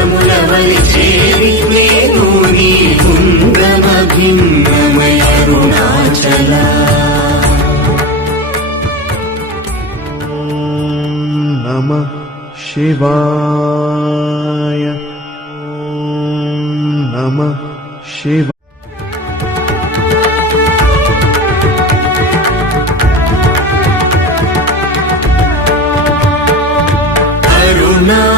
మంత్రముల వలిచేరి నేను నీ కుందమ భిన్నమయ అరుణాచల నమ శివాయ నమ శివ now